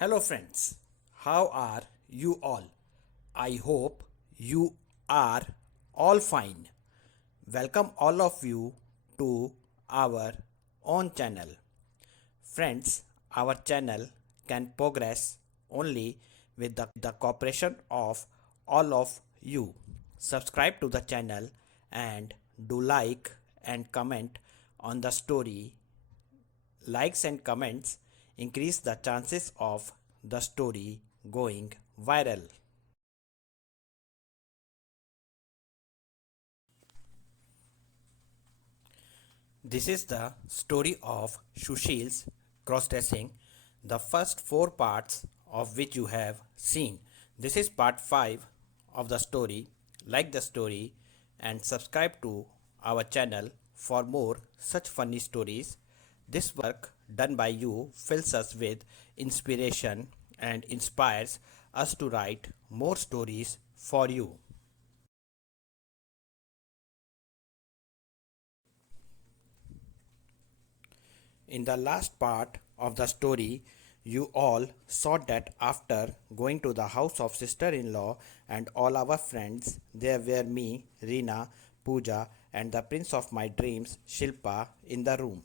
Hello, friends. How are you all? I hope you are all fine. Welcome, all of you, to our own channel. Friends, our channel can progress only with the cooperation of all of you. Subscribe to the channel and do like and comment on the story. Likes and comments increase the chances of the story going viral. This is the story of Sushil's crossdressing, the first four parts of which you have seen. This is part 5 of the story. Like the story and subscribe to our channel for more such funny stories. This work done by you fills us with inspiration and inspires us to write more stories for you. In the last part of the story, you all saw that after going to the house of sister-in-law and all our friends, there were me, Reena, Pooja and the prince of my dreams, Shilpa, in the room.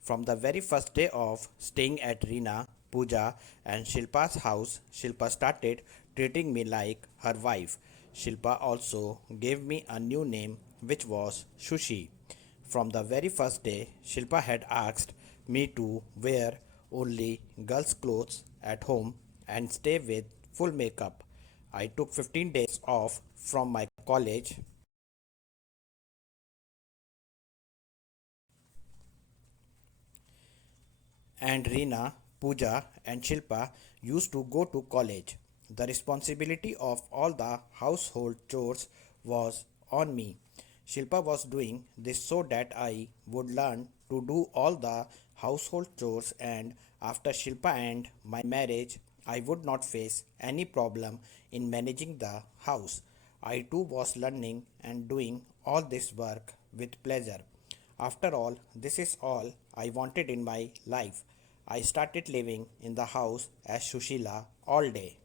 From the very first day of staying at Reena, Pooja and Shilpa's house, Shilpa started treating me like her wife. Shilpa also gave me a new name which was Shushi. From the very first day, Shilpa had asked me to wear only girls' clothes at home and stay with full makeup. I took 15 days off from my college and Reena, Pooja, and Shilpa used to go to college. The responsibility of all the household chores was on me. Shilpa was doing this so that I would learn to do all the household chores, and after Shilpa and my marriage, I would not face any problem in managing the house. I too was learning and doing all this work with pleasure. After all, this is all I wanted in my life. I started living in the house as Shushila all day.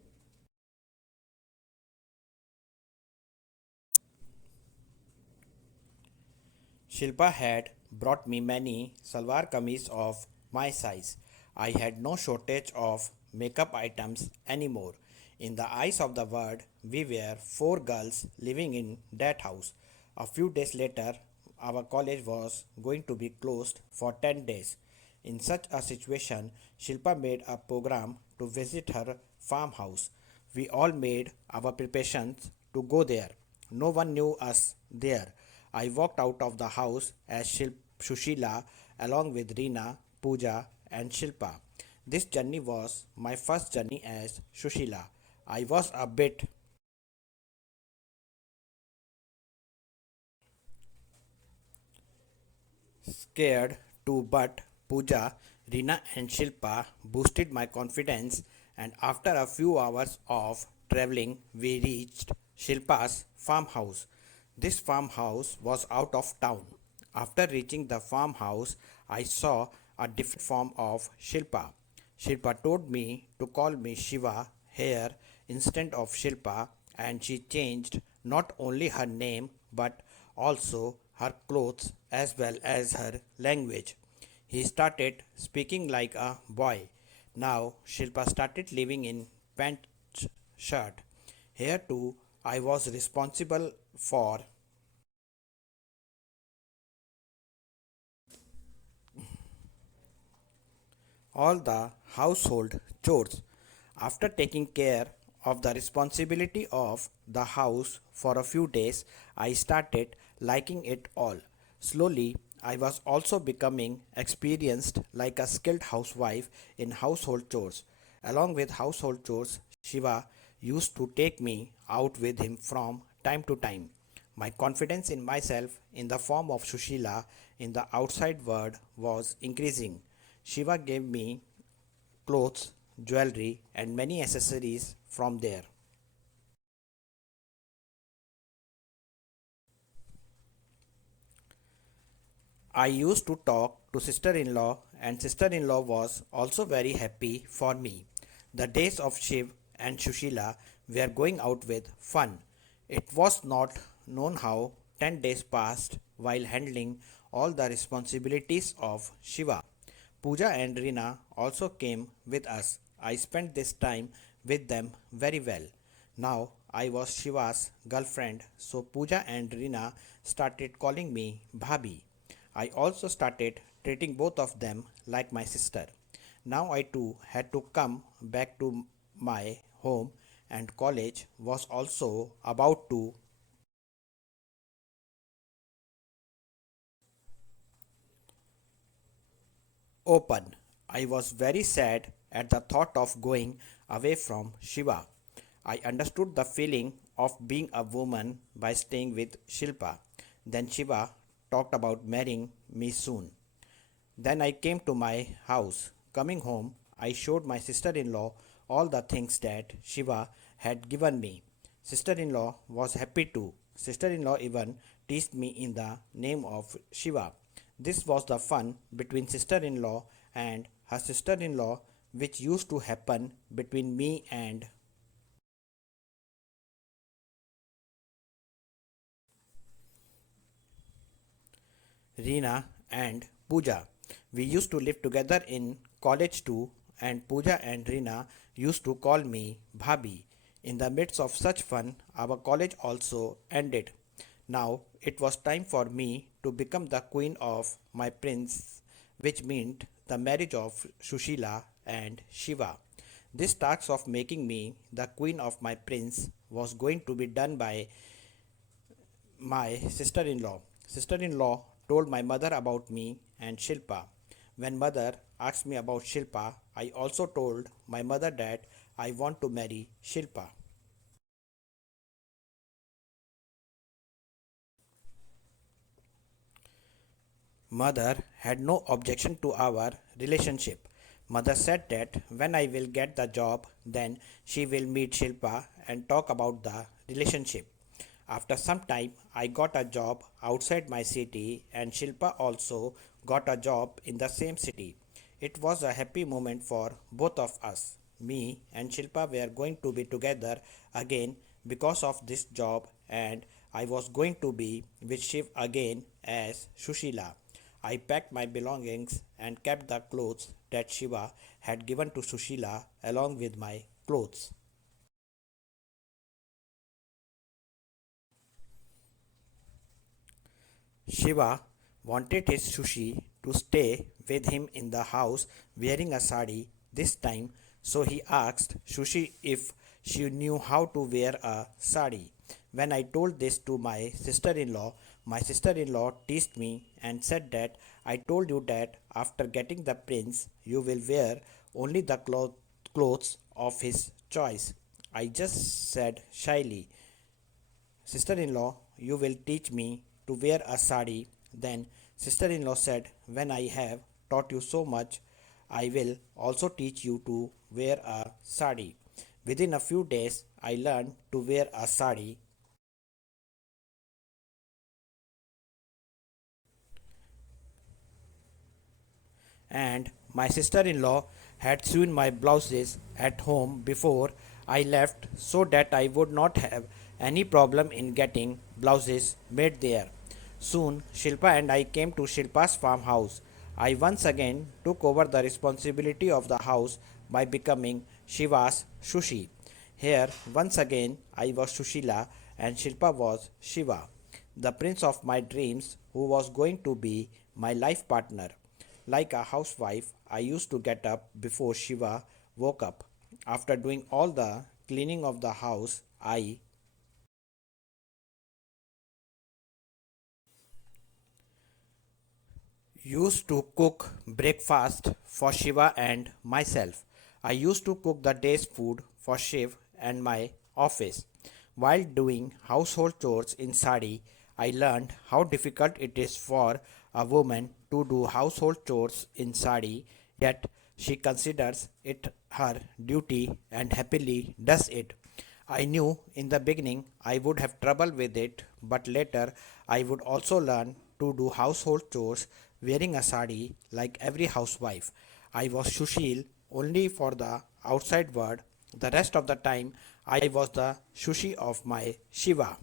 Shilpa had brought me many salwar kameez of my size. I had no shortage of makeup items anymore. In the eyes of the world, we were four girls living in that house. A few days later, our college was going to be closed for 10 days. In such a situation, Shilpa made a program to visit her farmhouse. We all made our preparations to go there. No one knew us there. I walked out of the house as Shushila along with Reena, Pooja, and Shilpa. This journey was my first journey as Shushila. I was a bit scared too, but Pooja, Reena, and Shilpa boosted my confidence, and after a few hours of traveling, we reached Shilpa's farmhouse. This farmhouse was out of town. After reaching the farmhouse, I saw a different form of Shilpa. Shilpa told me to call me Shiva here instead of Shilpa, and she changed not only her name but also her clothes as well as her language. He started speaking like a boy. Now Shilpa started living in pant shirt. Here too I was responsible for all the household chores. After taking care of the responsibility of the house for a few days, I started liking it all. Slowly, I was also becoming experienced like a skilled housewife in household chores. Along with household chores, Shiva used to take me out with him from time to time. My confidence in myself in the form of Shushila in the outside world was increasing. Shiva gave me clothes, jewelry, and many accessories from there. I used to talk to sister in law, and sister in law was also very happy for me. The days of Shiv and Shushila were going out with fun. It was not known how 10 days passed while handling all the responsibilities of Shiva. Pooja and Rina also came with us. I spent this time with them very well. Now I was Shiva's girlfriend, so Pooja and Rina started calling me Bhabhi. I also started treating both of them like my sister. Now I too had to come back to my home, and college was also about to open. I was very sad at the thought of going away from Shiva. I understood the feeling of being a woman by staying with Shilpa. Then Shiva talked about marrying me soon. Then I came to my house. Coming home, I showed my sister in law all the things that Shiva had given me. Sister in law was happy too. Sister in law even teased me in the name of Shiva. This was the fun between sister in law and her sister in law, which used to happen between me and Reena and Pooja. We used to live together in college too, and Pooja and Reena used to call me Bhabhi. In the midst of such fun, our college also ended. Now it was time for me to become the queen of my prince, which meant the marriage of Shushila and Shiva. This task of making me the queen of my prince was going to be done by my sister in law. Sister in law told my mother about me and Shilpa. When mother asked me about Shilpa, I also told my mother that I want to marry Shilpa. Mother had no objection to our relationship. Mother said that when I will get the job, then she will meet Shilpa and talk about the relationship. After some time, I got a job outside my city, and Shilpa also got a job in the same city. It was a happy moment for both of us. Me and Shilpa were going to be together again because of this job, and I was going to be with Shiv again as Shushila. I packed my belongings and kept the clothes that Shiva had given to Sushila along with my clothes. Shiva wanted his Sushi to stay with him in the house wearing a sari this time, so he asked Sushi if she knew how to wear a sari. When I told this to my sister in law teased me and said that I told you that after getting the prince, you will wear only the clothes of his choice. I just said shyly, sister in law, you will teach me to wear a sari. Then sister in law said, when I have taught you so much, I will also teach you to wear a sari. Within a few days, I learned to wear a sari, and my sister in law had sewn my blouses at home before I left so that I would not have any problem in getting blouses made there. Soon, Shilpa and I came to Shilpa's farmhouse. I once again took over the responsibility of the house by becoming Shiva's Shushi. Here, once again, I was Shushila and Shilpa was Shiva, the prince of my dreams who was going to be my life partner. Like a housewife, I used to get up before Shiva woke up. After doing all the cleaning of the house, I used to cook breakfast for Shiva and myself. I used to cook the day's food for Shiv and my office. While doing household chores in sari, I learned how difficult it is for a woman to do household chores in sari, yet she considers it her duty and happily does it. I knew in the beginning I would have trouble with it, but later I would also learn to do household chores wearing a sari like every housewife. I was Sushil only for the outside world. The rest of the time, I was the sushi of my Shiva.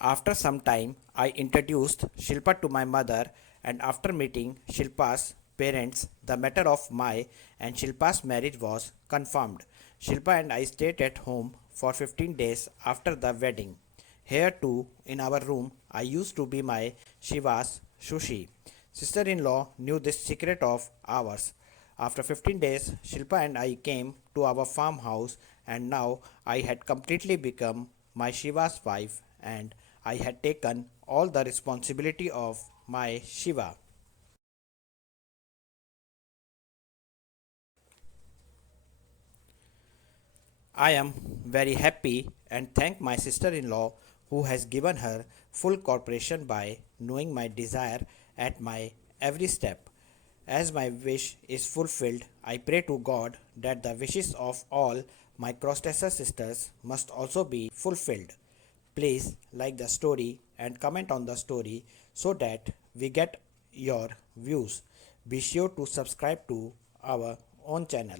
After some time, I introduced Shilpa to my mother, and after meeting Shilpa's parents, the matter of my and Shilpa's marriage was confirmed. Shilpa and I stayed at home for 15 days after the wedding. Here too, in our room, I used to be my Shiva's sushi. Sister in law knew this secret of ours. After 15 days, Shilpa and I came to our farmhouse, and now I had completely become my Shiva's wife, and I had taken all the responsibility of my Shiva. I am very happy and thank my sister in law who has given her full cooperation by knowing my desire at my every step. As my wish is fulfilled, I pray to God that the wishes of all my Crossdresser sisters must also be fulfilled. Please like the story and comment on the story so that we get your views. Be sure to subscribe to our own channel.